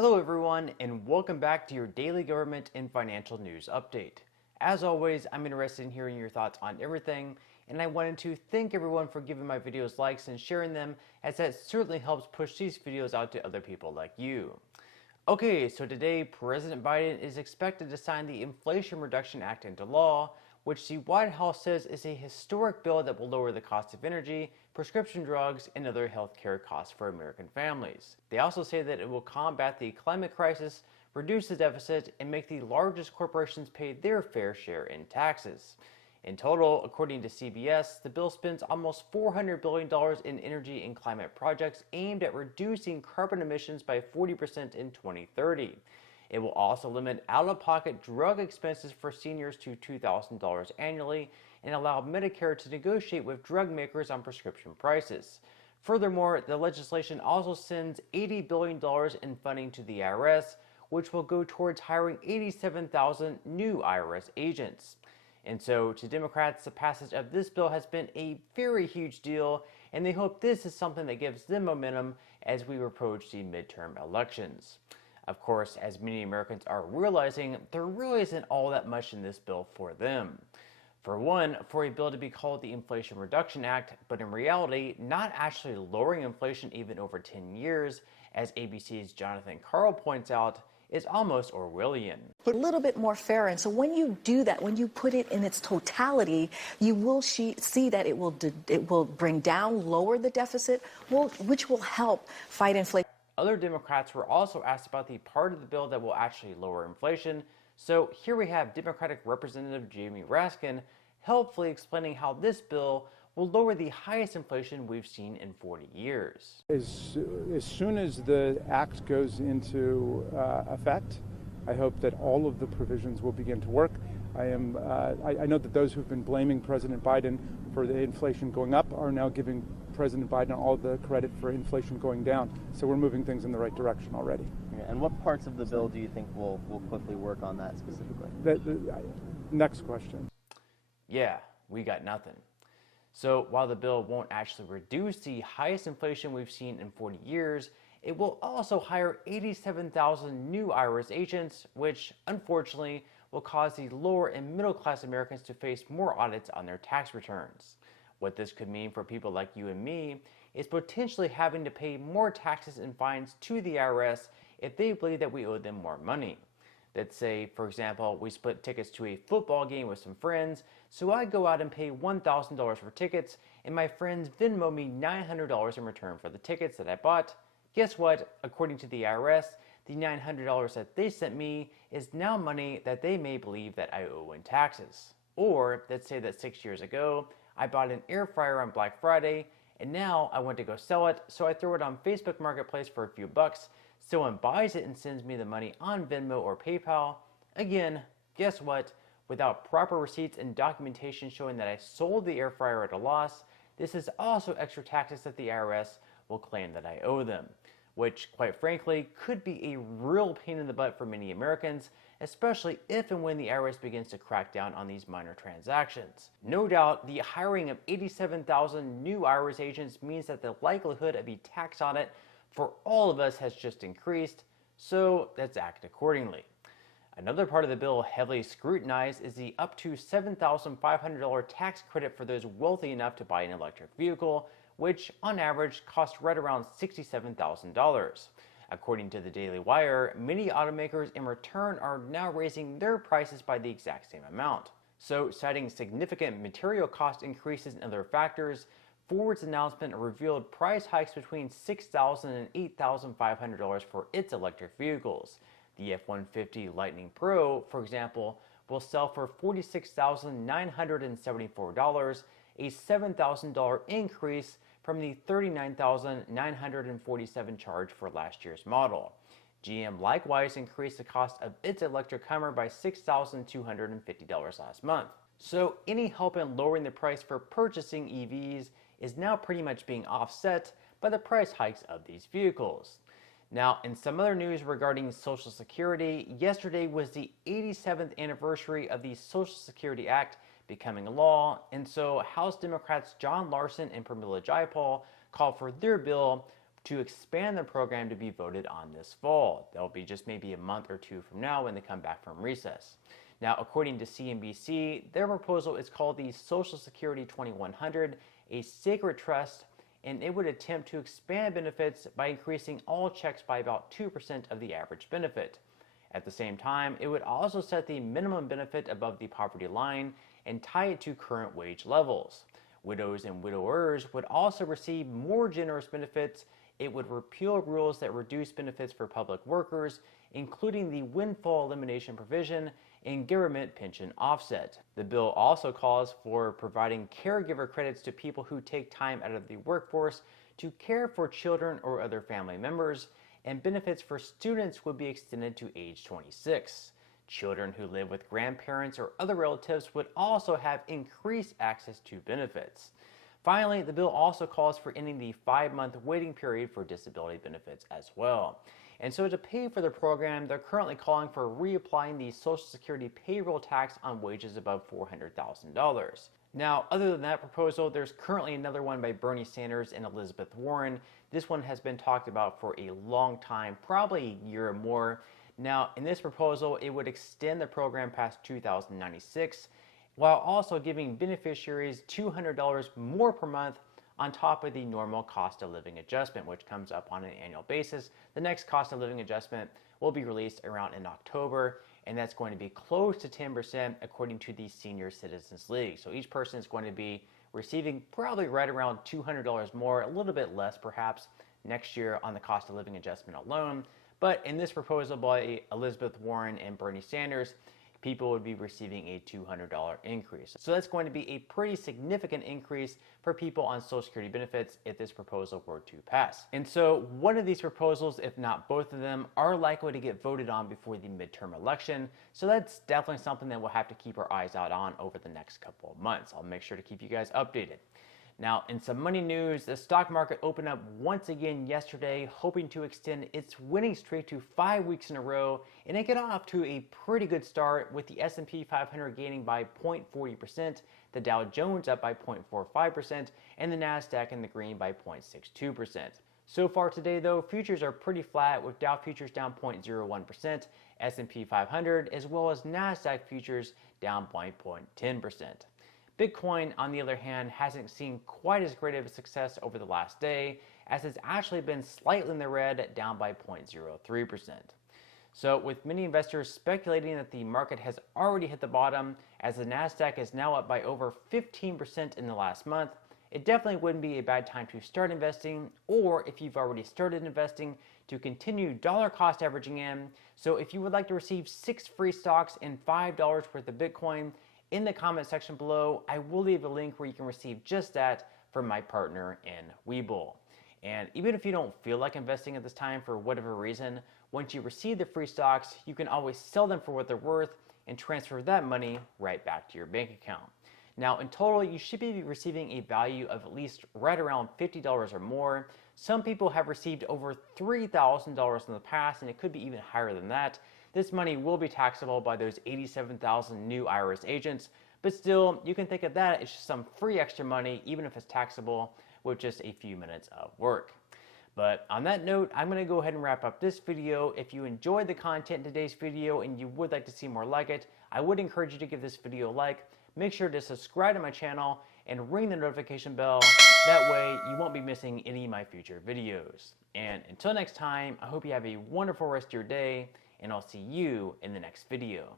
Hello everyone, and welcome back to your daily government and financial news update. As always, I'm interested in hearing your thoughts on everything, and I wanted to thank everyone for giving my videos likes and sharing them, as that certainly helps push these videos out to other people like you. Okay, so today President Biden is expected to sign the Inflation Reduction Act into law, which the White House says is a historic bill that will lower the cost of energy, prescription drugs, and other healthcare costs for American families. They also say that it will combat the climate crisis, reduce the deficit, and make the largest corporations pay their fair share in taxes. In total, according to CBS, the bill spends almost $400 billion in energy and climate projects aimed at reducing carbon emissions by 40% in 2030. It will also limit out-of-pocket drug expenses for seniors to $2,000 annually and allow Medicare to negotiate with drug makers on prescription prices. Furthermore, the legislation also sends $80 billion in funding to the IRS, which will go towards hiring 87,000 new IRS agents. And so, to Democrats, the passage of this bill has been a very huge deal, and they hope this is something that gives them momentum as we approach the midterm elections. Of course, as many Americans are realizing, there really isn't all that much in this bill for them. For one, for a bill to be called the Inflation Reduction Act, but in reality, not actually lowering inflation even over 10 years, as ABC's Jonathan Karl points out, is almost Orwellian. A little bit more fair. And so when you do that, when you put it in its totality, you will see that it will bring down, lower the deficit, which will help fight inflation. Other Democrats were also asked about the part of the bill that will actually lower inflation. So here we have Democratic Representative Jamie Raskin helpfully explaining how this bill will lower the highest inflation we've seen in 40 years. As soon as the act goes into effect, I hope that all of the provisions will begin to work. I know that those who've been blaming President Biden for the inflation going up are now giving President Biden all the credit for inflation going down. So we're moving things in the right direction already. And what parts of the bill do you think will quickly work on that specifically? Next question. Yeah, we got nothing. So while the bill won't actually reduce the highest inflation we've seen in 40 years, it will also hire 87,000 new IRS agents, which unfortunately will cause the lower and middle class Americans to face more audits on their tax returns. What this could mean for people like you and me is potentially having to pay more taxes and fines to the IRS if they believe that we owe them more money. Let's say, for example, we split tickets to a football game with some friends, so I go out and pay $1,000 for tickets, and my friends Venmo me $900 in return for the tickets that I bought. Guess what? According to the IRS, the $900 that they sent me is now money that they may believe that I owe in taxes. Or let's say that 6 years ago, I bought an air fryer on Black Friday, and now I want to go sell it, so I throw it on Facebook Marketplace for a few bucks. Someone buys it and sends me the money on Venmo or PayPal. Again, guess what? Without proper receipts and documentation showing that I sold the air fryer at a loss, this is also extra taxes that the IRS will claim that I owe them, which, quite frankly, could be a real pain in the butt for many Americans, especially if and when the IRS begins to crack down on these minor transactions. No doubt, the hiring of 87,000 new IRS agents means that the likelihood of a tax audit for all of us has just increased, so let's act accordingly. Another part of the bill heavily scrutinized is the up to $7,500 tax credit for those wealthy enough to buy an electric vehicle, which on average costs right around $67,000. According to the Daily Wire, many automakers in return are now raising their prices by the exact same amount. So, citing significant material cost increases and other factors, Ford's announcement revealed price hikes between $6,000 and $8,500 for its electric vehicles. The F-150 Lightning Pro, for example, will sell for $46,974, a $7,000 increase from the $39,947 charge for last year's model. GM likewise increased the cost of its electric Hummer by $6,250 last month. So any help in lowering the price for purchasing EVs is now pretty much being offset by the price hikes of these vehicles. Now, in some other news regarding Social Security, yesterday was the 87th anniversary of the Social Security Act becoming law, and so House Democrats John Larson and Pramila Jayapal called for their bill, to expand the program to be voted on this fall. That'll be just maybe a month or two from now when they come back from recess. Now, according to CNBC, their proposal is called the Social Security 2100, a sacred trust, and it would attempt to expand benefits by increasing all checks by about 2% of the average benefit. At the same time, it would also set the minimum benefit above the poverty line and tie it to current wage levels. Widows and widowers would also receive more generous benefits. It would repeal rules that reduce benefits for public workers, including the windfall elimination provision and government pension offset. The bill also calls for providing caregiver credits to people who take time out of the workforce to care for children or other family members, and benefits for students would be extended to age 26. Children who live with grandparents or other relatives would also have increased access to benefits. Finally, the bill also calls for ending the 5-month waiting period for disability benefits as well. And so to pay for the program, they're currently calling for reapplying the Social Security payroll tax on wages above $400,000. Now, other than that proposal, there's currently another one by Bernie Sanders and Elizabeth Warren. This one has been talked about for a long time, probably a year or more. Now, in this proposal, it would extend the program past 2096, while also giving beneficiaries $200 more per month on top of the normal cost of living adjustment, which comes up on an annual basis. The next cost of living adjustment will be released around in October, and that's going to be close to 10% according to the Senior Citizens League. So each person is going to be receiving probably right around $200 more, a little bit less perhaps next year on the cost of living adjustment alone. But in this proposal by Elizabeth Warren and Bernie Sanders, people would be receiving a $200 increase. So that's going to be a pretty significant increase for people on Social Security benefits if this proposal were to pass. And so one of these proposals, if not both of them, are likely to get voted on before the midterm election. So that's definitely something that we'll have to keep our eyes out on over the next couple of months. I'll make sure to keep you guys updated. Now, in some money news, the stock market opened up once again yesterday, hoping to extend its winning streak to 5 weeks in a row, and it got off to a pretty good start with the S&P 500 gaining by 0.40%, the Dow Jones up by 0.45%, and the Nasdaq in the green by 0.62%. So far today, though, futures are pretty flat, with Dow futures down 0.01%, S&P 500, as well as Nasdaq futures down by 0.10%. Bitcoin, on the other hand, hasn't seen quite as great of a success over the last day, as it's actually been slightly in the red, down by 0.03%. So with many investors speculating that the market has already hit the bottom, as the Nasdaq is now up by over 15% in the last month, it definitely wouldn't be a bad time to start investing, or if you've already started investing, to continue dollar cost averaging in. So if you would like to receive 6 free stocks and $5 worth of Bitcoin, in the comment section below, I will leave a link where you can receive just that from my partner in Webull. And even if you don't feel like investing at this time for whatever reason, once you receive the free stocks, you can always sell them for what they're worth and transfer that money right back to your bank account. Now, in total, you should be receiving a value of at least right around $50 or more. Some people have received over $3,000 in the past, and it could be even higher than that. This money will be taxable by those 87,000 new IRS agents, but still, you can think of that as just some free extra money, even if it's taxable, with just a few minutes of work. But on that note, I'm going to go ahead and wrap up this video. If you enjoyed the content in today's video and you would like to see more like it, I would encourage you to give this video a like. Make sure to subscribe to my channel and ring the notification bell. That way you won't be missing any of my future videos. And until next time, I hope you have a wonderful rest of your day, and I'll see you in the next video.